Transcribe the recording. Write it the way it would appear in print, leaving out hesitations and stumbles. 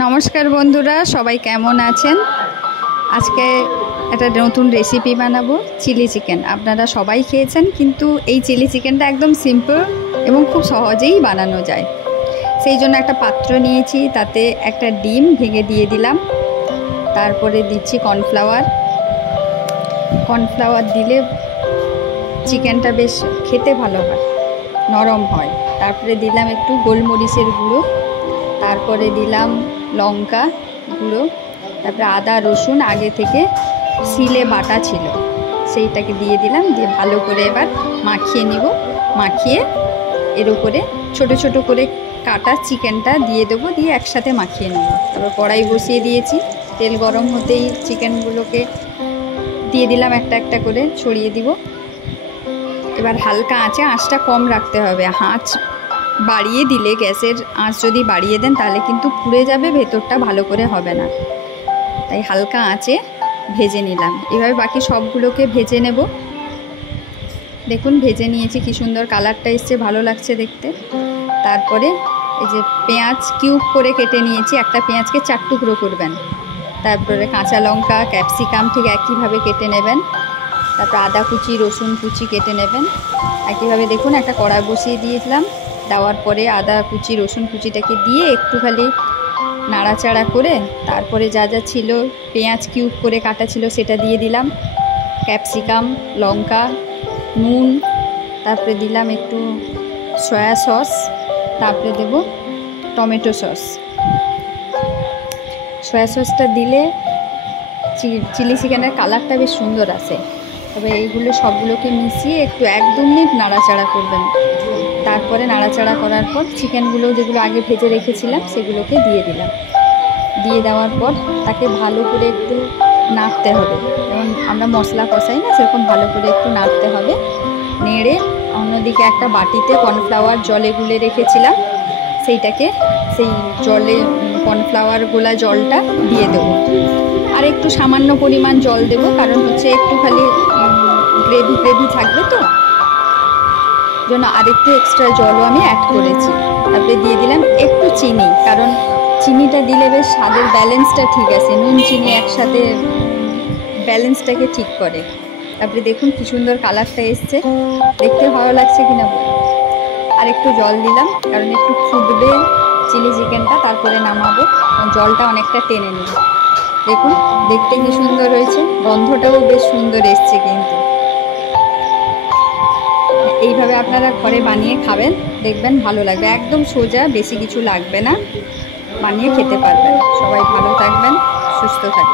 নমস্কার বন্ধুরা, সবাই কেমন আছেন? আজকে একটা নতুন রেসিপি বানাবো, চিলি চিকেন। আপনারা সবাই খেয়েছেন, কিন্তু এই চিলি চিকেনটা একদম সিম্পল এবং খুব সহজেই বানানো যায়। সেই জন্য একটা পাত্র নিয়েছি, তাতে একটা ডিম ভেঙে দিয়ে দিলাম। তারপরে দিচ্ছি কর্নফ্লাওয়ার দিলে চিকেনটা বেশ খেতে ভালো হয়, নরম হয়। তারপরে দিলাম একটু গোলমরিচের গুঁড়ো, তারপরে দিলাম লঙ্কা গুঁড়ো, তারপরে আদা রসুন আগে থেকে শিলে বাটা ছিল সেইটাকে দিয়ে দিলাম। দিয়ে ভালো করে এবার মাখিয়ে নিব। মাখিয়ে এর উপরে ছোট ছোট করে কাটা চিকেনটা দিয়ে দেবো, দিয়ে একসাথে মাখিয়ে নেব। তারপর কড়াই বসিয়ে দিয়েছি, তেল গরম হতেই চিকেনগুলোকে দিয়ে দিলাম, একটা একটা করে ছড়িয়ে দিব। এবার হালকা আঁচে, আঁচটা কম রাখতে হবে। আঁচ বাড়িয়ে দিলে, গ্যাসের আঁচ যদি বাড়িয়ে দেন তাহলে কিন্তু পুড়ে যাবে, ভেতরটা ভালো করে হবে না। তাই হালকা আঁচে ভেজে নিলাম। এভাবে বাকি সবগুলোকে ভেজে নেব। দেখুন ভেজে নিয়েছি, কি সুন্দর কালারটা এসছে, ভালো লাগছে দেখতে। তারপরে এই যে পেঁয়াজ কিউব করে কেটে নিয়েছি, একটা পেঁয়াজকে 4 টুকরো করবেন। তারপরে কাঁচা লঙ্কা, ক্যাপসিকাম ঠিক একইভাবে কেটে নেবেন। তারপর আদা কুচি, রসুন কুচি কেটে নেবেন একইভাবে। দেখুন একটা কড়াই বসিয়ে দিয়েছিলাম, দেওয়ার পরে আদা কুচি, রসুন কুচিটাকে দিয়ে একটু খালি নাড়াচাড়া করে তারপরে যা যা ছিল, পেঁয়াজ কিউব করে কাটা ছিল সেটা দিয়ে দিলাম, ক্যাপসিকাম, লঙ্কা, নুন, তারপরে দিলাম একটু সয়া সস, তারপরে দেব টমেটো সস। সয়া সসটা দিলে চিলি চিকেনের কালারটা বেশ সুন্দর আসে। তবে এইগুলো সবগুলোকে মিশিয়ে একটু 1-2 মিনিট নাড়াচাড়া করবেন। তারপরে নাড়াচাড়া করার পর চিকেনগুলো যেগুলো আগে ভেজে রেখেছিলাম সেগুলোকে দিয়ে দিলাম। দিয়ে দেওয়ার পর তাকে ভালো করে একটু নাড়তে হবে, যেমন আমরা মশলা কষাই না সেরকম ভালো করে একটু নাড়তে হবে। নেড়ে অন্যদিকে একটা বাটিতে কর্নফ্লাওয়ার জলে গুলে রেখেছিলাম, সেই জলে কর্নফ্লাওয়ার গোলা জলটা দিয়ে দেবো। আর একটু সামান্য পরিমাণ জল দেব, কারণ হচ্ছে একটু খালি গ্রেভি থাকবে, তো জন্য আরেকটু এক্সট্রা জলও আমি অ্যাড করেছি। তারপরে দিয়ে দিলাম একটু চিনি, কারণ চিনিটা দিলে বেশ স্বাদের ব্যালেন্সটা ঠিক আছে। নুন চিনি একসাথে ব্যালেন্সটাকে ঠিক করে। তারপরে দেখুন কি সুন্দর কালারটা এসছে, দেখতে ভালো লাগছে কিনা। আর একটু জল দিলাম, কারণ একটু ফুটবে চিলি চিকেনটা, তারপরে নামাবো, জলটা অনেকটা টেনে নিই। দেখুন দেখতে কি সুন্দর হয়েছে, গন্ধটাও বেশ সুন্দর এসছে। কিন্তু এইভাবে আপনারা ঘরে বানিয়ে খাবেন, দেখবেন ভালো লাগবে। একদম সোজা, বেশি কিছু লাগবে না, বানিয়ে খেতে পারবেন। সবাই ভালো থাকবেন, সুস্থ থাকবেন।